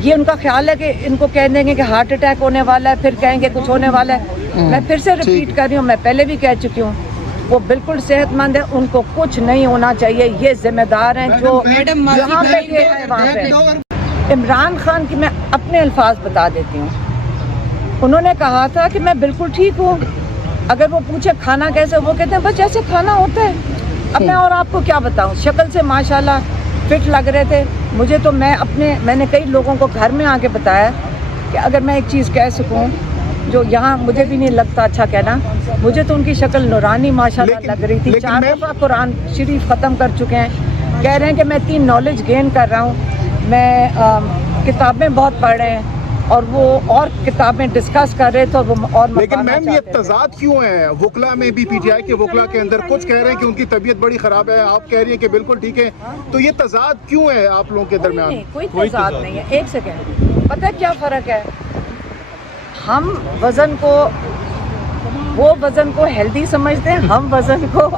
یہ ان کا خیال ہے کہ ان کو کہہ دیں گے کہ ہارٹ اٹیک ہونے والا ہے، پھر کہیں گے کچھ ہونے والا ہے. میں پھر سے ریپیٹ کر رہی ہوں، میں پہلے بھی کہہ چکی ہوں، وہ بالکل صحت مند ہے، ان کو کچھ نہیں ہونا چاہیے. یہ ذمہ دار ہیں جو جہاں پہ یہ ہے وہاں پہ. عمران خان کی میں اپنے الفاظ بتا دیتی ہوں. انہوں نے کہا تھا کہ میں بالکل ٹھیک ہوں. اگر وہ پوچھے کھانا کیسے، وہ کہتے ہیں بس جیسے کھانا ہوتا ہے. اب میں اور آپ کو کیا بتاؤں، شکل سے ماشاءاللہ فٹ لگ رہے تھے. مجھے تو میں نے کئی لوگوں کو گھر میں آ کے بتایا کہ اگر میں ایک چیز کہہ سکوں جو یہاں مجھے بھی نہیں لگتا اچھا کہنا، مجھے تو ان کی شکل نورانی ماشاءاللہ لگ رہی تھی. 4 دفعہ قرآن شریف ختم کر چکے ہیں. کہہ رہے ہیں کہ میں 3 نالج گین کر رہا ہوں. میں کتابیں بہت پڑھ رہے ہیں اور وہ اور کتابیں ڈسکس کر رہے تھے اور وہ اور. لیکن میم یہ تضاد کیوں ہے وکلا میں بھی، پی ٹی آئی کے وکلا کے اندر کچھ کہہ رہے ہیں کہ ان کی طبیعت بڑی خراب ہے، آپ کہہ رہی ہیں کہ بالکل ٹھیک ہے. تو یہ تضاد کیوں ہے آپ لوگوں کے درمیان؟ کوئی تضاد نہیں ہے. ایک سیکنڈ، پتہ ہے کیا فرق ہے؟ ہم وزن کو، وہ وزن کو ہیلدی سمجھتے ہیں، ہم وزن کو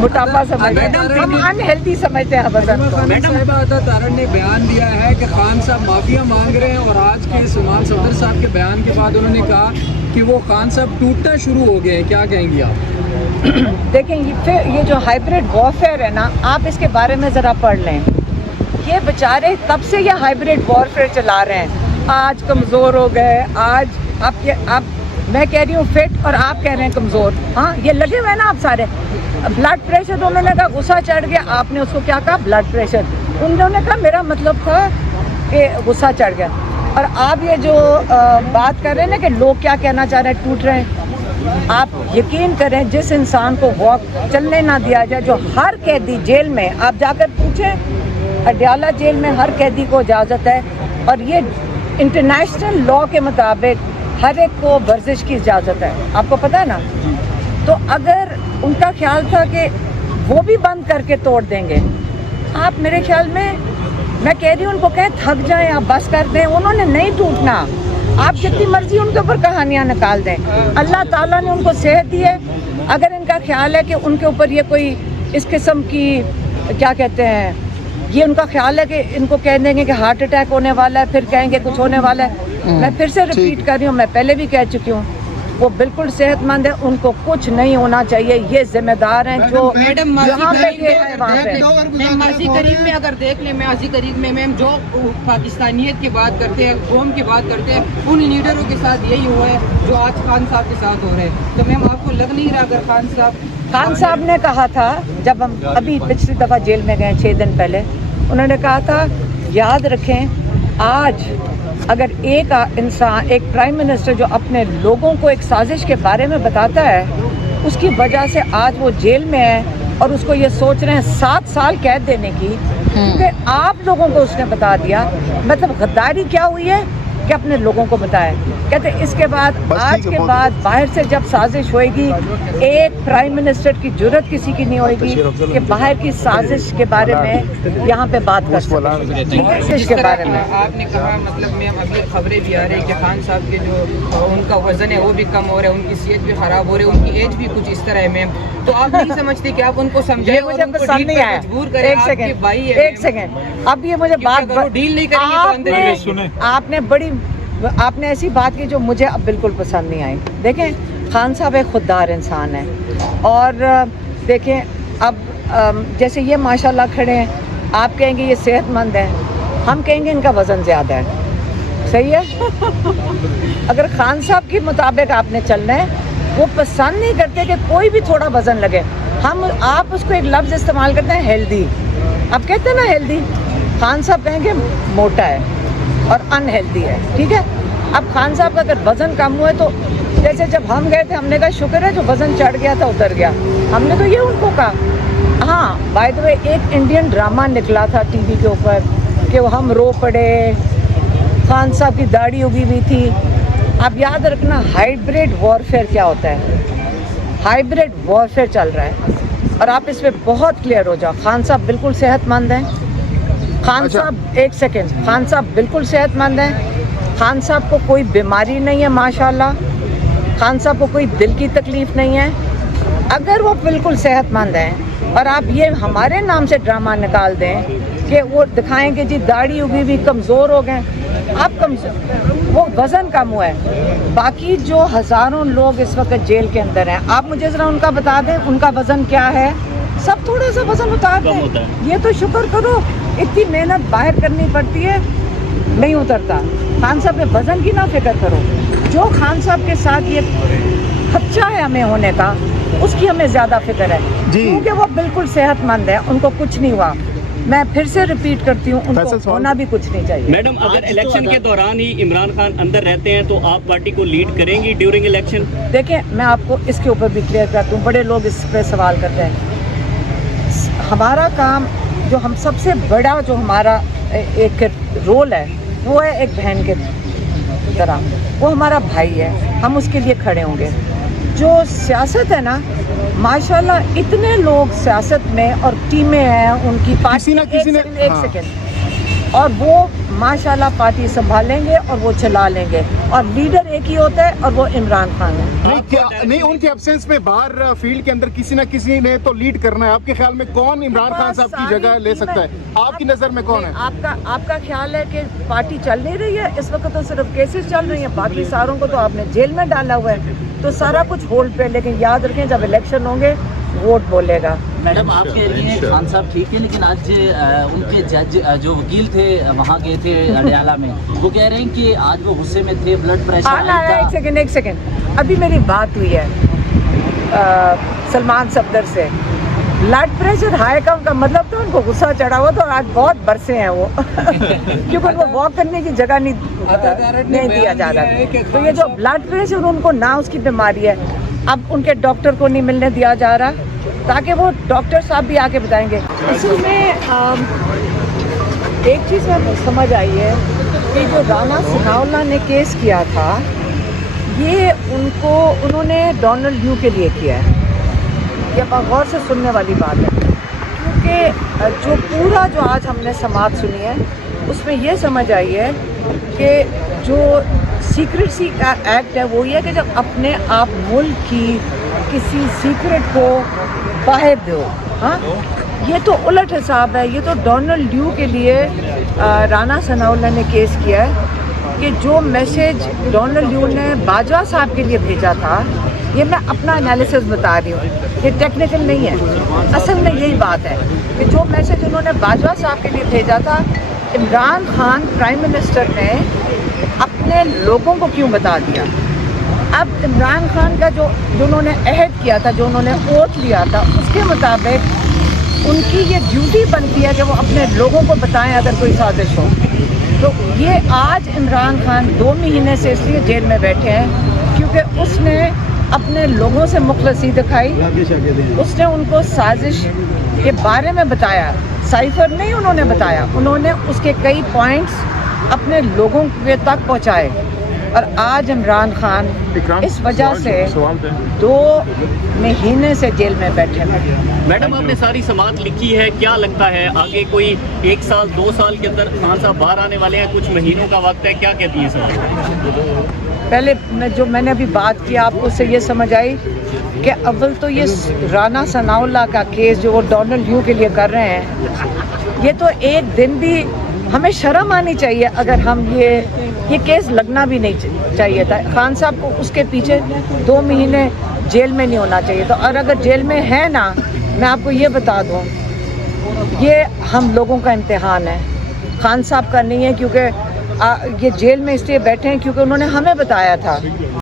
موٹاپا سمجھتے ہیں. ہم انہیلدی سمجھتے ہیں وزن کو. میڈم صاحبہ تارن نے بیان دیا ہے کہ خان صاحب معافیا مانگ رہے ہیں، اور آج کے سلمان صفدر صاحب کے بیان کے بعد انہوں نے کہا کہ وہ خان صاحب ٹوٹنا شروع ہو گئے ہیں. کیا کہیں گی آپ؟ دیکھیں یہ جو ہائیبریڈ وارفیئر ہے نا، آپ اس کے بارے میں ذرا پڑھ لیں. یہ بیچارے تب سے یہ ہائیبریڈ وارفیئر چلا رہے ہیں. آج کمزور ہو گئے، آج آپ میں کہہ رہی ہوں فٹ اور آپ کہہ رہے ہیں کمزور. ہاں یہ لگے ہوئے نا آپ سارے. بلڈ پریشر تو انہوں نے کہا غصہ چڑھ گیا، آپ نے اس کو کیا کہا بلڈ پریشر. انہوں نے کہا میرا مطلب تھا کہ غصہ چڑھ گیا. اور آپ یہ جو بات کر رہے ہیں نا کہ لوگ کیا کہنا چاہ رہے ہیں ٹوٹ رہے ہیں، آپ یقین کریں جس انسان کو واک چلنے نہ دیا جائے، جو ہر قیدی جیل میں، آپ جا کر پوچھیں اڈیالہ جیل میں ہر قیدی کو اجازت ہے، اور یہ انٹرنیشنل لاء کے مطابق ہر ایک کو ورزش کی اجازت ہے. آپ کو پتہ ہے نا؟ تو اگر ان کا خیال تھا کہ وہ بھی بند کر کے توڑ دیں گے، آپ میرے خیال میں کہہ رہی ہوں ان کو کہیں تھک جائیں، آپ بس کر دیں. انہوں نے نہیں ٹوٹنا. آپ جتنی مرضی ان کے اوپر کہانیاں نکال دیں، اللہ تعالیٰ نے ان کو صحت دی ہے. اگر ان کا خیال ہے کہ ان کے اوپر یہ کوئی اس قسم کی کیا کہتے ہیں، یہ ان کا خیال ہے کہ ان کو کہہ دیں گے کہ ہارٹ اٹیک ہونے والا ہے، پھر کہیں گے کچھ ہونے والا ہے. میں پھر سے ریپیٹ کر رہی ہوں، میں پہلے بھی کہہ چکی ہوں، وہ بالکل صحت مند ہے، ان کو کچھ نہیں ہونا چاہیے. یہ ذمہ دار ہیں جو جہاں پہ یہ ہے وہاں پہ. ماضی قریب میں اگر دیکھ لیں، ماضی قریب میں میم جو پاکستانیت کی بات کرتے ہیں، قوم کی بات کرتے ہیں، ان لیڈروں کے ساتھ یہی ہوا ہے جو آج خان صاحب کے ساتھ ہو رہے ہیں. تو میم آپ کو لگ نہیں رہا اگر خان صاحب نے کہا تھا جب ہم ابھی پچھلی دفعہ جیل میں گئے 6 دن پہلے، انہوں نے کہا تھا یاد رکھیں آج اگر ایک انسان، ایک پرائم منسٹر جو اپنے لوگوں کو ایک سازش کے بارے میں بتاتا ہے، اس کی وجہ سے آج وہ جیل میں ہے اور اس کو یہ سوچ رہے ہیں 7 سال قید دینے کی، کیونکہ آپ لوگوں کو اس نے بتا دیا. مطلب غداری کیا ہوئی ہے کہ اپنے لوگوں کو بتایا. کہتے اس کے بعد آج کے بعد باہر سے جب سازش ہوئے گی، ایک پرائم منسٹر کی جرت کسی کی نہیں ہوئے گی کہ باہر کی سازش کے بارے میں یہاں پہ بات کر سازش کے بارے میں. آپ نے کہا مطلب میں ابھی خبریں بھی آ رہی ہیں کہ خان صاحب کے جو ان کا وزن ہے وہ بھی کم ہو رہا ہے، ان کی صحت بھی خراب ہو رہی ہے، ان کی ایج بھی کچھ اس طرح ہے میم. تو آپ نہیں سمجھتے کہ آپ ان کو سمجھائیں، مجھے پسند نہیں آیا. ایک سیکنڈ اب یہ مجھے بات ڈیل نہیں کریں گے تو اندر آپ نے ایسی بات کی جو مجھے اب بالکل پسند نہیں آئی. دیکھیں خان صاحب ایک خوددار انسان ہے، اور دیکھیں اب جیسے یہ ماشاءاللہ کھڑے ہیں، آپ کہیں گے یہ صحت مند ہے، ہم کہیں گے ان کا وزن زیادہ ہے. صحیح ہے؟ اگر خان صاحب کے مطابق آپ نے چلنا ہے، وہ پسند نہیں کرتے کہ کوئی بھی تھوڑا وزن لگے. آپ اس کو ایک لفظ استعمال کرتے ہیں ہیلدی. آپ کہتے ہیں نا ہیلدی، خان صاحب کہیں گے موٹا ہے اور انہیلدی ہے. ٹھیک ہے، اب خان صاحب کا اگر وزن کم ہوا ہے تو جیسے جب ہم گئے تھے ہم نے کہا شکر ہے جو وزن چڑھ گیا تھا اتر گیا. ہم نے تو یہ ان کو کہا. ہاں بائی دا وے ایک انڈین ڈرامہ نکلا تھا ٹی وی کے اوپر کہ ہم رو پڑے، خان صاحب کی داڑھی اگی ہوئی تھی. اب یاد رکھنا ہائیبریڈ وارفیئر کیا ہوتا ہے. ہائیبریڈ وارفیئر چل رہا ہے اور آپ اس پہ بہت کلیئر ہو جاؤ. خان صاحب بالکل صحت مند ہیں. خان صاحب ایک سیکنڈ، خان صاحب بالکل صحت مند ہیں. خان صاحب کو کوئی بیماری نہیں ہے ماشاءاللہ. خان صاحب کو کوئی دل کی تکلیف نہیں ہے. اگر وہ بالکل صحت مند ہیں اور آپ یہ ہمارے نام سے ڈرامہ نکال دیں کہ وہ دکھائیں کہ جی داڑھی اگی ہوئی کمزور ہو گئے. آپ وہ وزن کم ہوا ہے. باقی جو ہزاروں لوگ اس وقت جیل کے اندر ہیں, آپ مجھے ذرا ان کا بتا دیں ان کا وزن کیا ہے. سب تھوڑا سا وزن اتار دیں. یہ تو شکر کرو, اتنی محنت باہر کرنی پڑتی ہے, نہیں اترتا. خان صاحب کے وزن کی نہ فکر کرو. جو خان صاحب کے ساتھ یہ خدشہ ہے ہمیں ہونے کا, اس کی ہمیں زیادہ فکر ہے, کیونکہ وہ بالکل صحت مند ہے, ان کو کچھ نہیں ہوا. میں پھر سے ریپیٹ کرتی ہوں, ان کو ہونا بھی کچھ نہیں چاہیے. میڈم, اگر الیکشن کے دوران ہی عمران خان اندر رہتے ہیں تو آپ پارٹی کو لیڈ کریں گی ڈیورنگ الیکشن؟ دیکھیں, میں آپ کو اس کے اوپر بھی کلیئر کرتا ہوں. بڑے لوگ اس پہ سوال کرتے ہیں. ہمارا کام, جو ہم سب سے بڑا جو ہمارا ایک رول ہے, وہ ہے ایک بہن کے طرح. وہ ہمارا بھائی ہے, ہم اس کے لیے کھڑے ہوں گے. جو سیاست ہے نا, ماشاءاللہ اتنے لوگ سیاست میں اور ٹیمیں ہیں ان کی پارٹی, ایک سیکنڈ, اور وہ ماشاءاللہ پارٹی سنبھالیں گے اور وہ چلا لیں گے, اور لیڈر ایک ہی ہوتا ہے اور وہ عمران خان ہے. نہیں, ان کے ایبسنس میں باہر فیلڈ کے اندر کسی نہ کسی نے تو لیڈ کرنا ہے. آپ کے خیال میں کون عمران خان صاحب کی جگہ لے سکتا ہے؟ آپ کی نظر میں کون ہے؟ آپ کا خیال ہے کہ پارٹی چل نہیں رہی ہے اس وقت, تو صرف کیسز چل رہی ہیں, باقی ساروں کو تو آپ نے جیل میں ڈالا ہوا ہے, تو سارا کچھ ہولڈ پہ. لیکن یاد رکھیں, جب الیکشن ہوں گے ووٹ بولے گا. میڈم, آپ کہہ رہی ہیں خان صاحب ٹھیک ہے, لیکن آج ان کے جج جو وکیل تھے وہاں گئے تھے اڈیالہ میں, وہ کہہ رہے ہیں کہ آج وہ غصے میں تھے, بلڈ پریشر. ایک سیکنڈ, ابھی میری بات ہوئی ہے سلمان صفدر سے. بلڈ پریشر ہائی کا ان کا مطلب تھا ان کو غصہ چڑھا ہوا, تو آج بہت برسے ہیں وہ کیونکہ ان کو واک کرنے کی جگہ نہیں دیا جا رہا. تو یہ جو بلڈ پریشر ان کو نہ اس کی بیماری ہے, اب ان کے ڈاکٹر کو نہیں ملنے دیا جا رہا, تاکہ وہ ڈاکٹر صاحب بھی آ کے بتائیں گے. اصل میں ایک چیز ہمیں سمجھ آئی ہے کہ جو رانا ثناءاللہ نے کیس کیا تھا, یہ انہوں نے ڈونلڈ یو کے لیے کیا ہے. یہ غور سے سننے والی بات ہے, کیونکہ جو پورا جو آج ہم نے سماعت سنی ہے اس میں یہ سمجھ آئی ہے کہ جو سیکریٹسی کا ایکٹ ہے وہ یہ ہے کہ جب اپنے آپ ملک کی کسی سیکرٹ کو باہر دو. ہاں, یہ تو الٹ حساب ہے. یہ تو ڈونلڈ یو کے لیے رانا ثناءاللہ نے کیس کیا ہے کہ جو میسیج ڈونلڈ یو نے باجوہ صاحب کے لیے بھیجا تھا, یہ میں اپنا انالیسس بتا رہی ہوں, یہ ٹیکنیکل نہیں ہے. اصل میں یہی بات ہے کہ جو میسیج انہوں نے باجوہ صاحب کے لیے بھیجا تھا, عمران خان پرائم منسٹر نے اپنے لوگوں کو کیوں بتا دیا. اب عمران خان کا جو انہوں نے عہد کیا تھا, جو انہوں نے اوتھ لیا تھا, اس کے مطابق ان کی یہ ڈیوٹی بنتی ہے کہ وہ اپنے لوگوں کو بتائیں اگر کوئی سازش ہو. تو یہ آج عمران خان 2 مہینے سے اس لیے جیل میں بیٹھے ہیں کیونکہ اس نے اپنے لوگوں سے مخلصی دکھائی. اس نے ان کو سازش کے بارے میں بتایا, سائفر نہیں انہوں نے بتایا, انہوں نے اس کے کئی پوائنٹس اپنے لوگوں کے تک پہنچائے. اور آج عمران خان اس وجہ سے 2 مہینے سے جیل میں بیٹھے ہیں. میڈم, آپ نے ساری سماعت لکھی ہے, کیا لگتا ہے آگے کوئی 1 سال 2 سال کے اندر خان صاحب باہر آنے والے ہیں, کچھ مہینوں کا وقت ہے, کیا کہتی ہیں سر؟ پہلے میں نے ابھی بات کی, آپ کو اس سے یہ سمجھ آئی کہ اول تو یہ رانا ثناءاللہ کا کیس جو وہ ڈونلڈ یو کے لیے کر رہے ہیں, یہ تو ایک دن بھی ہمیں شرم آنی چاہیے اگر ہم یہ کیس لگنا بھی نہیں چاہیے تھا. خان صاحب کو اس کے پیچھے 2 مہینے جیل میں نہیں ہونا چاہیے. تو اور اگر جیل میں ہے نا, میں آپ کو یہ بتا دوں, یہ ہم لوگوں کا امتحان ہے, خان صاحب کا نہیں ہے. کیونکہ یہ جیل میں اس لیے بیٹھے ہیں کیونکہ انہوں نے ہمیں بتایا تھا